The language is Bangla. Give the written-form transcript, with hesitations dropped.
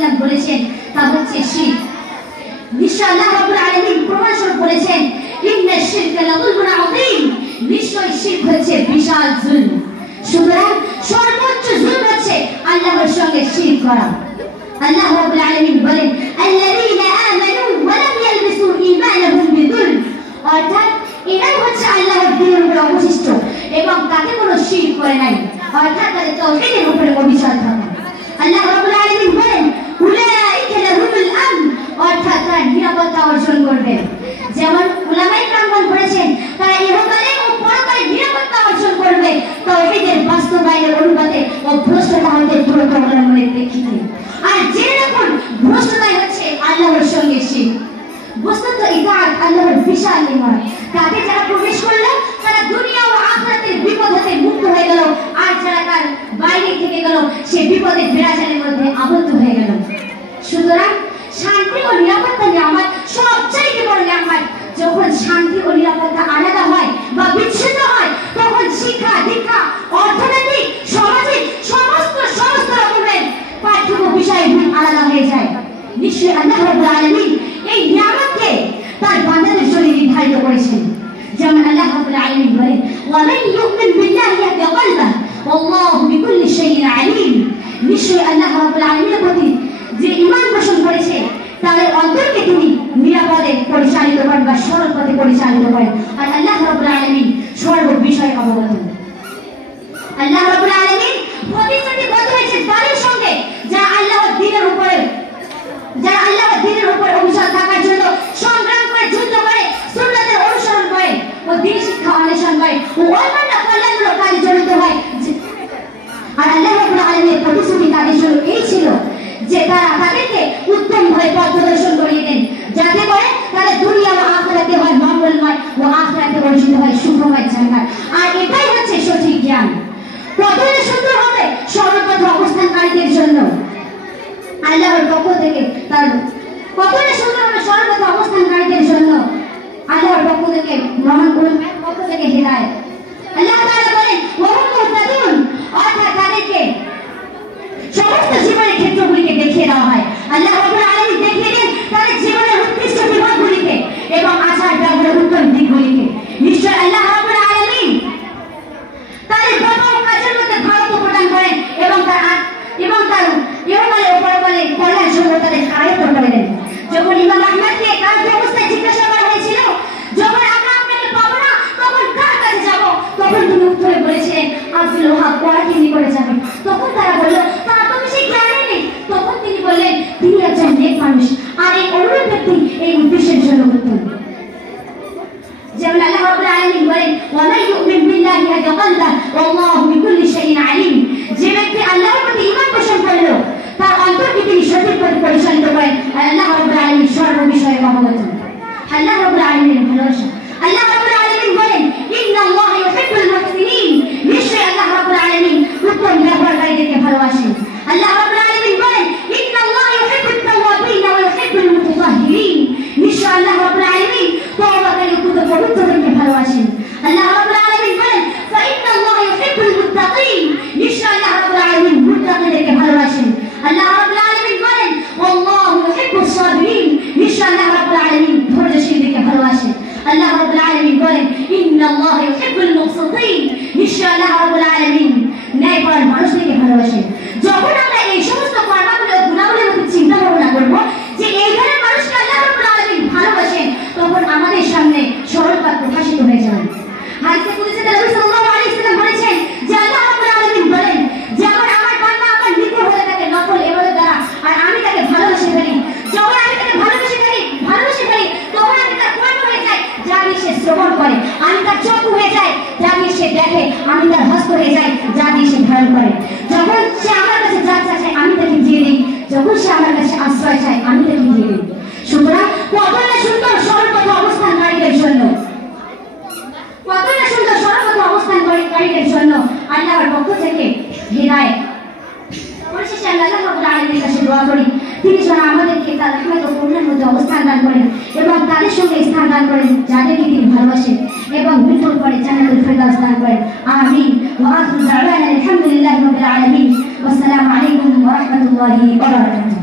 ওয়াসাল্লাম বলেছেন তা হচ্ছে শিরক। নিশ্চয় আল্লাহ রাব্বুল আলামিন প্রমাণ স্বরূপ বলেছেন ইন্না শিরকা লাযুলমুন আযীম, নিশ্চয় শিরক হচ্ছে বিশাল জুলম। সুতরাং সর্বোচ্চ জুলম হচ্ছে আল্লাহর সঙ্গে শিরক করা। আল্লাহ রাব্বুল আলামিন বলেন আল্লাযীনা আমানু ওয়া লাম ইয়ালবিসু ঈমানাহুম বিযুলম, অর্থাৎ এরাই হচ্ছে আল্লাহর দ্বীনের উপর অবশিষ্ট এবং তাকে কোনো শিরক করে নাই, অর্থাৎ তাদের তাওহীদের উপরে অবিচল থাকে। আল্লাহ রাব্বুল আলামিন বলেন উলাইকা লাহুমুল আমন, অর্থাৎ তারা নিরাপত্তা অর্জন করবে। যেমন উলামায়ে কেরাম বলেছেন তারা ইহকালে ও পরকালে নিরাপত্তা অর্জন করবে তাওহীদের বাস্তবায়নের অনুপাতে ও ভ্রষ্টতা হতে দূরত্ব অবলম্বনের প্রেক্ষিতে। আর যে রকম ভ্রষ্টতাই হচ্ছে আল্লাহর সঙ্গে শিরক। বস্তুত ইতাআত আল্লাহর বিশাল নিয়ামত, তাতে যারা প্রবেশ করলো তারা দুনিয়া ও আখিরাতের বিপদ হতে মুক্ত হয়ে গেল, আর যারা তার বাইরে থেকে গেল সে বিপদের বিরাজনের মধ্যে আবদ্ধ হয়ে গেল। সুতরাং শান্তি ও নিরাপত্তা নিয়ামত সবচেয়ে বড় নিয়ামত। যখন শান্তি ও নিরাপত্তা আলাদা হয় বা বিচ্ছিন্ন হয় তখন শিক্ষা দীক্ষা অর্থনৈতিক সামাজিক সমস্ত রকমের পাঠ্যক্রম বিষয় আলাদা হয়ে যায়। নিশ্চয়ই আল্লাহ রাব্বুল আলামিন এই নিয়ামতকে তার বান্দাদের জন্য নির্ধারিত করেছেন। যেমন আল্লাহ রাব্বুল আলামিন বলেন ওয়া মান ইউমিন বিল্লাহি ইয়াহদি কলবাহু ওয়াল্লাহু বিকুল্লি শাইইন আলীম, নিশ্চয়ই আল্লাহ রাব্বুল আলামিনের প্রতি যে ঈমান পোষণ করেছে তাদের অন্তরকে তিনি নিরাপদে পরিচালিত করেন বা সরল পথে পরিচালিত করেন। আর আল্লাহ রাব্বুল আলামিন সর্ব বিষয়ে অবগত। আল্লাহ রাব্বুল আলামিন প্রতিশ্রুতিবদ্ধ হয়েছেন তাদের সঙ্গে যারা আল্লাহর দ্বীনের উপর অবিচল থাকার জন্য সংগ্রাম করে, যুদ্ধ করে, সুন্নাতের অনুসরণ করে ও দ্বীন শিক্ষা অন্বেষণ করে ও অন্যান্য কল্যাণমূলক কাজে জড়িত হয়। আর আল্লাহ রাব্বুল আলামিনের প্রতিশ্রুতি তাদের জন্য এই ছিল যে তাদেরকে উত্তম ভাবে পথ প্রদর্শন করিয়ে দেন, যাতে করে তারা দুনিয়া ও আখিরাতে হয় মঙ্গলময় ও আখিরাতে অর্জিত হয় সুখময় জান্নাত। আর এটাই হচ্ছে সঠিক জ্ঞান। প্রথমে সুন্দর হবে সর্বপ্রথম অবস্থানকারীদের জন্য আল্লাহর পক্ষ থেকে তার প্রথমে সুন্দর হবে সর্বপ্রথম অবস্থানকারীদের জন্য আল্লাহর পক্ষ থেকে পক্ষ থেকে হিদায়াত। আল্লাহ তাআলা বলেন ওয়া হুম মুহতাদুন, অর্থাৎ তাদেরকে সমস্ত জীবনের ক্ষেত্রগুলিকে দেখিয়ে দেওয়া হয়। আল্লাহ রাব্বুল আলামিন দেখিয়ে দেন তাদের জীবনের উৎকৃষ্ট বিভাগগুলিকে এবং আচার ব্যবহারের উত্তম দিকগুলিকে। নিশ্চয় আল্লাহ রাব্বুল আলামিন তাদের ব্যাপক কাজের মধ্যে ভারত প্রদান করেন এবং তার ইহকালে ও পরকালে কল্যাণ সমূহ তাদের আয়ত্ত করে দেন। যখন ইমাম আহমদকে কার অবস্থায় জিজ্ঞাসা করা হয়েছিল যখন আমরা আপনাকে পাবো না তখন কার কাছে যাব, তখন তিনি উত্তরে বলেছিলেন আব্দুল ওয়াহাব পড়াকে নিকটে যাবেন। তখন তারা বলল তার তো বেশি জ্ঞানই নেই। তখন তিনি বললেন তিনি একজন নেক মানুষ আর এই অনুরূপ ব্যক্তি এই উদ্দেশ্যের জন্য উত্তম। যেমন আল্লাহ রাব্বুল আলামিন বলেন ওয়া মান ইউমিন বিল্লাহি ইয়াহদি কলবাহু ওয়াল্লাহু বিকুল্লি শাইইন আলীম, যে ব্যক্তি আল্লাহর প্রতি ঈমান পোষণ করলো তার অন্তরকে তিনি সঠিক পথে পরিচালিত করেন। আর আল্লাহ রাব্বুল আলামিন সর্ব বিষয়ে অবগত। আল্লাহ রাব্বুল আলামিনের ভালোবাসা। আল্লাহ রাব্বুল আলামিন বলেন ইন্নাল্লাহা ইউহিব্বুল মুহসিনিন, নিশ্চয়ই আল্লাহ রাব্বুল আলামিন উত্তম ব্যবহারকারীদেরকে ভালোবাসেন। আল্লাহ রাব্বুল আলামিন বলেন ইন্নাল্লাহা ইউহিব্বুত তাওয়াবিন ওয়া ইউহিব্বুল মুতাতাহহিরিন, নিশ্চয়ই আল্লাহ রাব্বুল আলামিন তওবাকারী ও পবিত্রদেরকে ভালোবাসেন। আল্লাহ রাব্বুল আলামিন বলেন ফাইন্নাল্লাহা ইউহিব্বুল মুত্তাকিন, নিশ্চয়ই আল্লাহ রাব্বুল আলামিন মুত্তাকিদেরকে ভালোবাসেন। আল্লাহ রাব্বুল আলামিন বলেন আল্লাহু ইউহিব্বুস সাবিরিন, নিশ্চয়ই আল্লাহ রাব্বুল আলামিন ধৈর্যশীলদেরকে ভালোবাসেন। আল্লাহ রাব্বুল আলামিন বলেন ইন্নাল্লাহা ইউহিব্বুল মুকসিতিন, নিশ্চয়ই আল্লাহ রাব্বুল আলামিন ন্যায়পরায়ণ মানুষদেরকে ভালোবাসেন। যখন আমরা এই সমস্ত কর্মগুলো গুণাবলীর মধ্যে চিন্তা ভাবনা করব যে এই ধরনের মানুষকে আল্লাহ রাব্বুল আলামিন ভালোবাসেন, তখন আমাদের সামনে সরল পথ প্রকাশিত হয়ে যাবে। হাদিসে কুদসিতে নবী সাল্লাল্লাহু আলাইহি ওয়াসাল্লাম বলেছেন যে আল্লাহ রাব্বুল আলামিন বলেন যখন আমার বান্দা আমার নিকট হয়ে থাকে নফল ইবাদত দ্বারা আর আমি তাকে ভালোবেসে ফেলি, যখন আমি তাকে ভালোবেসে ফেলি তখন আমি তার কর্ম হয়ে যাই যা সে শ্রবণ করে, আমি তার চক্ষু হয়ে যাই যা সে দেখে, আমি তার হস্ত হয়ে যাই যা সে ধারণ করে। যখন সে আমার কাছে যাত্রা চায় আমি তাকে দিয়ে দিই, যখন সে আমার কাছে আশ্রয় চায় আমি তাকে দিয়ে দিই। সুতরাং কতটা সুন্দর সর্বপ্রথম অবস্থানকারীদের জন্য, কতটা সুন্দর সর্বপ্রথম অবস্থানকারীদের জন্য আল্লাহর পক্ষ থেকে হিদায়াত। পরিশেষে আল্লাহ রাব্বুল আলামিনের কাছে দোয়া করি তিনি যেন আমাদেরকে তার রহমত ও করুণার মধ্যে অবস্থান দান করেন এবং তাদের সঙ্গে স্থান দান করেন যাদেরকে তিনি ভালোবাসেন এবং মৃত্যুর পরে জান্নাতুল ফিরদাউস দান করেন। আমিন। ওয়া আখিরু দাওয়ানা আলহামদুলিল্লাহি রাব্বিল আলামিন। ওয়াসসালামু আলাইকুম ওয়া রাহমাতুল্লাহি ওয়া বারাকাতুহু।